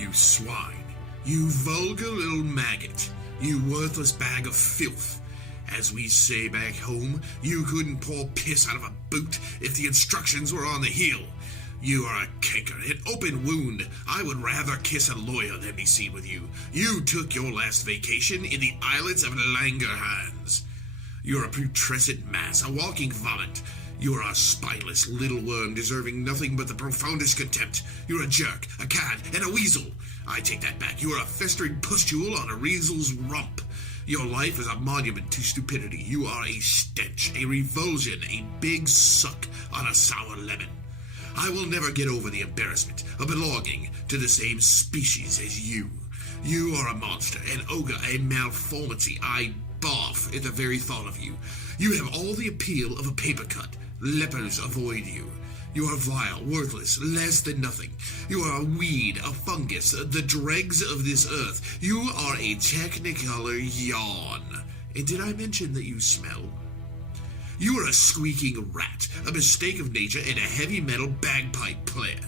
You swine. You vulgar little maggot. You worthless bag of filth. As we say back home, you couldn't pour piss out of a boot if the instructions were on the heel. You are a canker, an open wound. I would rather kiss a lawyer than be seen with you. You took your last vacation in the islets of Langerhans. You're a putrescent mass, a walking vomit. You're a spineless little worm deserving nothing but the profoundest contempt. You're a jerk, a cad, and a weasel. I take that back. You are a festering pustule on a weasel's rump. Your life is a monument to stupidity. You are a stench, a revulsion, a big suck on a sour lemon. I will never get over the embarrassment of belonging to the same species as you. You are a monster, an ogre, a malformity. I barf at the very thought of you. You have all the appeal of a paper cut. Lepers avoid you. You are vile, worthless, less than nothing. You are a weed, a fungus, the dregs of this earth. You are a technicolor yawn. And did I mention that you smell? You are a squeaking rat, a mistake of nature, and a heavy metal bagpipe player.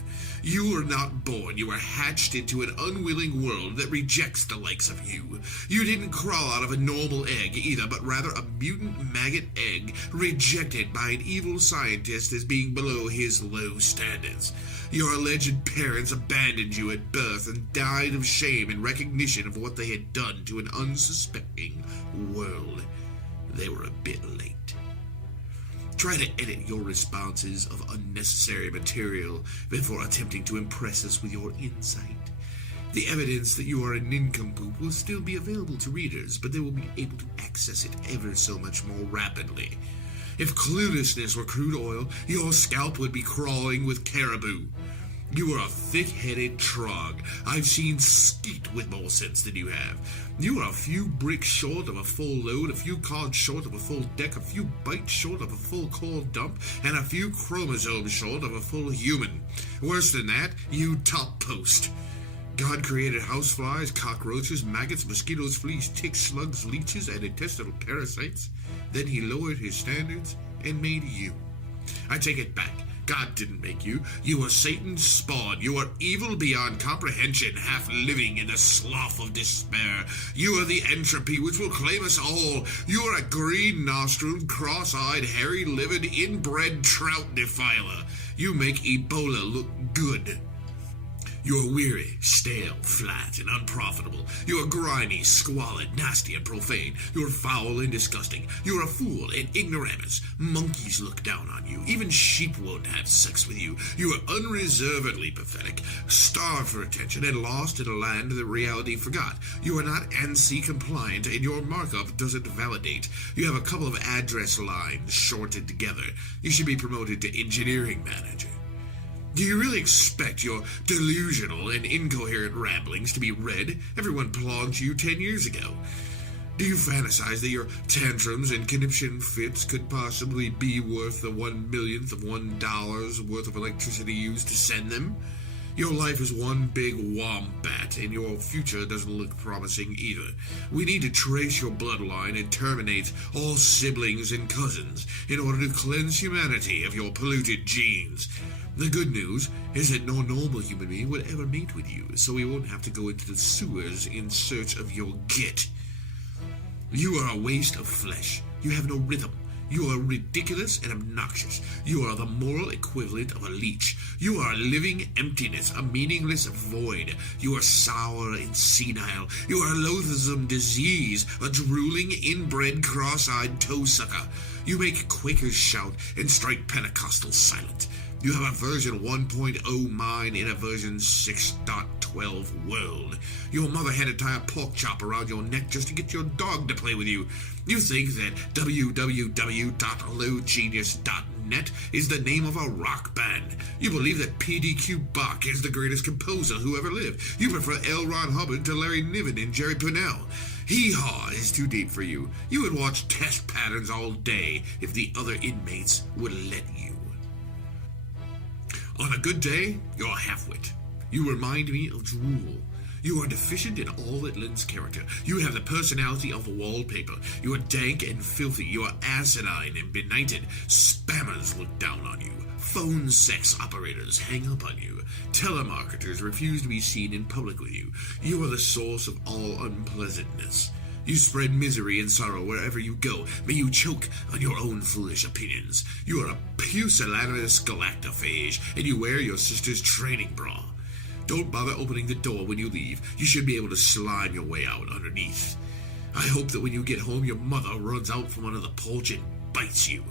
You were not born. You were hatched into an unwilling world that rejects the likes of you. You didn't crawl out of a normal egg either, but rather a mutant maggot egg rejected by an evil scientist as being below his low standards. Your alleged parents abandoned you at birth and died of shame in recognition of what they had done to an unsuspecting world. They were a bit late. Try to edit your responses of unnecessary material before attempting to impress us with your insight. The evidence that you are a nincompoop will still be available to readers, but they will be able to access it ever so much more rapidly. If cluelessness were crude oil, your scalp would be crawling with caribou. You are a thick-headed trog. I've seen skeet with more sense than you have. You are a few bricks short of a full load, a few cards short of a full deck, a few bytes short of a full core dump, and a few chromosomes short of a full human. Worse than that, you top post. God created houseflies, cockroaches, maggots, mosquitoes, fleas, ticks, slugs, leeches, and intestinal parasites. Then he lowered his standards and made you. I take it back. God didn't make you. You are Satan's spawn. You are evil beyond comprehension, half living in the slough of despair. You are the entropy which will claim us all. You are a green-nostriled, cross-eyed, hairy-livered, inbred trout defiler. You make Ebola look good. You are weary, stale, flat, and unprofitable. You are grimy, squalid, nasty, and profane. You are foul and disgusting. You are a fool and ignoramus. Monkeys look down on you. Even sheep won't have sex with you. You are unreservedly pathetic, starved for attention, and lost in a land that reality forgot. You are not ANSI compliant, and your markup doesn't validate. You have a couple of address lines shorted together. You should be promoted to engineering manager. Do you really expect your delusional and incoherent ramblings to be read? Everyone plogged you 10 years ago. Do you fantasize that your tantrums and conniption fits could possibly be worth the 1/1,000,000th of $1 worth of electricity used to send them? Your life is one big wombat, and your future doesn't look promising either. We need to trace your bloodline and terminate all siblings and cousins in order to cleanse humanity of your polluted genes. The good news is that no normal human being would ever mate with you, so we won't have to go into the sewers in search of your git. You are a waste of flesh. You have no rhythm. You are ridiculous and obnoxious. You are the moral equivalent of a leech. You are a living emptiness, a meaningless void. You are sour and senile. You are a loathsome disease, a drooling, inbred, cross-eyed toe-sucker. You make Quakers shout and strike Pentecostals silent. You have a version 1.0 mind in a version 6.12 world. Your mother had to tie a pork chop around your neck just to get your dog to play with you. You think that www.lowgenius.net is the name of a rock band. You believe that PDQ Bach is the greatest composer who ever lived. You prefer L. Ron Hubbard to Larry Niven and Jerry Purnell. Hee-haw is too deep for you. You would watch test patterns all day if the other inmates would let you. On a good day, you're a half-wit. You remind me of drool. You are deficient in all that lends character. You have the personality of wallpaper. You are dank and filthy. You are asinine and benighted. Spammers look down on you. Phone sex operators hang up on you. Telemarketers refuse to be seen in public with you. You are the source of all unpleasantness. You spread misery and sorrow wherever you go. May you choke on your own foolish opinions. You are a pusillanimous galactophage, and you wear your sister's training bra. Don't bother opening the door when you leave. You should be able to slime your way out underneath. I hope that when you get home, your mother runs out from under the porch and bites you.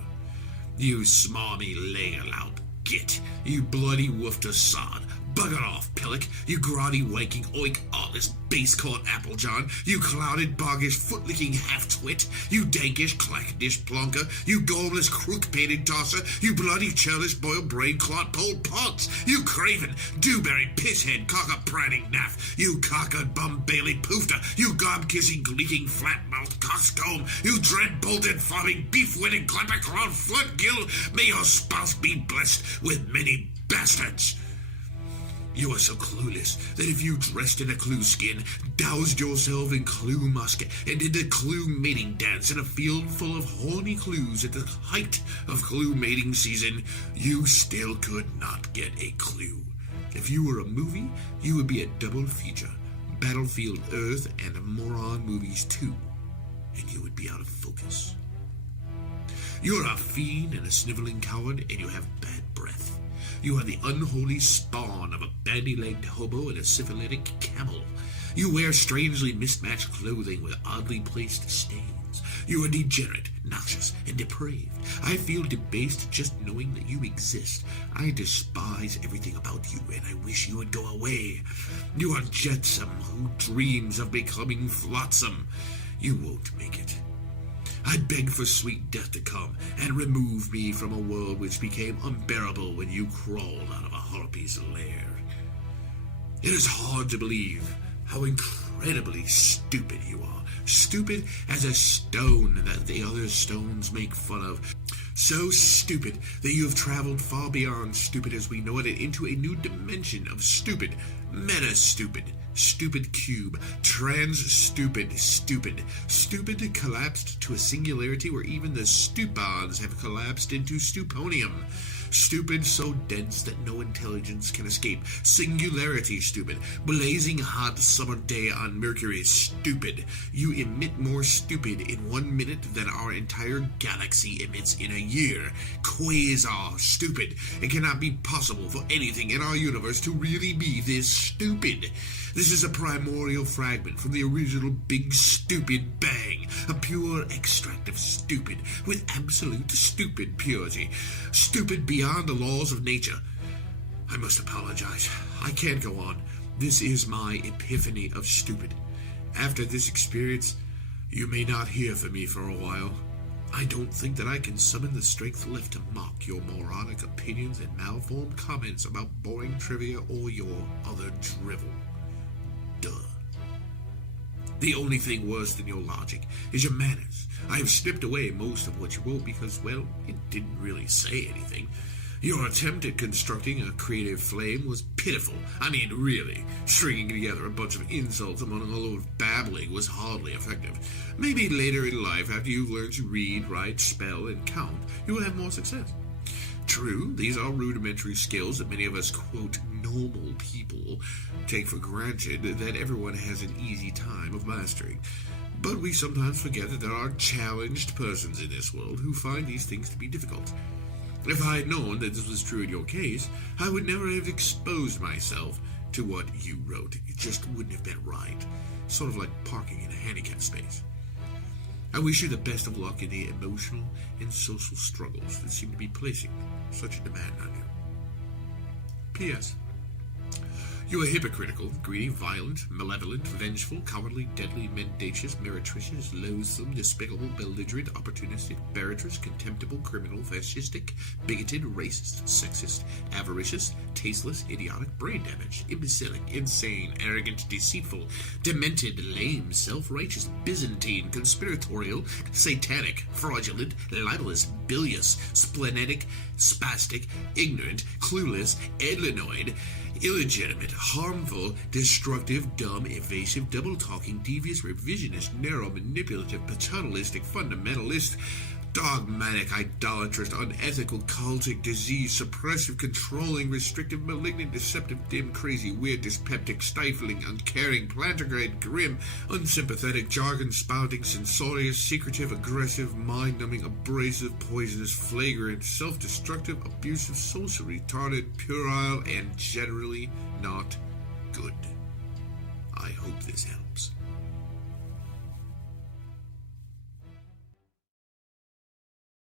You smarmy laying-out git. You bloody woofed sod. Bugger off, Pillock, you grotty wanking oink artless base-court applejohn, you clouded boggish foot-licking half-twit, you dankish clack-dish plonker, you gormless crook-pated tosser, you bloody churlish boiled brain clot pole pots, you craven, dewberry pisshead cocker-prating naff, you cockered bum bailey poofter, you gob-kissing gleeking flat-mouthed coxcomb, you dread-bolted fobbing beef-winning clapper-clawed flood-gill, may your spouse be blessed with many bastards. You are so clueless that if you dressed in a clue skin, doused yourself in clue musk, and did a clue mating dance in a field full of horny clues at the height of clue mating season, you still could not get a clue. If you were a movie, you would be a double feature, Battlefield Earth and Moron Movies 2, and you would be out of focus. You're a fiend and a sniveling coward, and you have bad breath. You are the unholy spawn of a bandy-legged hobo and a syphilitic camel. You wear strangely mismatched clothing with oddly placed stains. You are degenerate, noxious, and depraved. I feel debased just knowing that you exist. I despise everything about you, and I wish you would go away. You are jetsam who dreams of becoming flotsam. You won't make it. I beg for sweet death to come and remove me from a world which became unbearable when you crawled out of a harpy's lair. It is hard to believe how incredibly stupid you are. Stupid as a stone that the other stones make fun of. So stupid that you have traveled far beyond stupid as we know it and into a new dimension of stupid, meta-stupid, stupid cube, trans-stupid, stupid collapsed to a singularity where even the stupons have collapsed into stuponium. Stupid so dense that no intelligence can escape. Singularity stupid. Blazing hot summer day on Mercury stupid. You emit more stupid in 1 minute than our entire galaxy emits in a year. Quasar stupid. It cannot be possible for anything in our universe to really be this stupid. This is a primordial fragment from the original Big Stupid Bang, a pure extract of stupid, with absolute stupid purity. Stupid beyond the laws of nature. I must apologize. I can't go on. This is my epiphany of stupid. After this experience, you may not hear from me for a while. I don't think that I can summon the strength left to mock your moronic opinions and malformed comments about boring trivia or your other drivel. Duh. The only thing worse than your logic is your manners. I have snipped away most of what you wrote because, well, it didn't really say anything. Your attempt at constructing a creative flame was pitiful. I mean, really. Stringing together a bunch of insults among a load of babbling was hardly effective. Maybe later in life, after you've learned to read, write, spell, and count, you will have more success. True, these are rudimentary skills that many of us, quote, normal people take for granted that everyone has an easy time of mastering. But we sometimes forget that there are challenged persons in this world who find these things to be difficult. If I had known that this was true in your case, I would never have exposed myself to what you wrote. It just wouldn't have been right. Sort of like parking in a handicapped space. I wish you the best of luck in the emotional and social struggles that seem to be placing such a demand on you. P.S. You are hypocritical, greedy, violent, malevolent, vengeful, cowardly, deadly, mendacious, meretricious, loathsome, despicable, belligerent, opportunistic, baratrous, contemptible, criminal, fascistic, bigoted, racist, sexist, avaricious, tasteless, idiotic, brain-damaged, imbecilic, insane, arrogant, deceitful, demented, lame, self-righteous, Byzantine, conspiratorial, satanic, fraudulent, libelous, bilious, splenetic, spastic, ignorant, clueless, edlinoid, illegitimate, harmful, destructive, dumb, evasive, double-talking, devious, revisionist, narrow, manipulative, paternalistic, fundamentalist, Dogmatic, idolatrous, unethical, cultic, disease, suppressive, controlling, restrictive, malignant, deceptive, dim, crazy, weird, dyspeptic, stifling, uncaring, plantigrade, grim, unsympathetic, jargon-spouting, censorious, secretive, aggressive, mind-numbing, abrasive, poisonous, flagrant, self-destructive, abusive, social retarded, puerile, and generally not good. I hope this helps.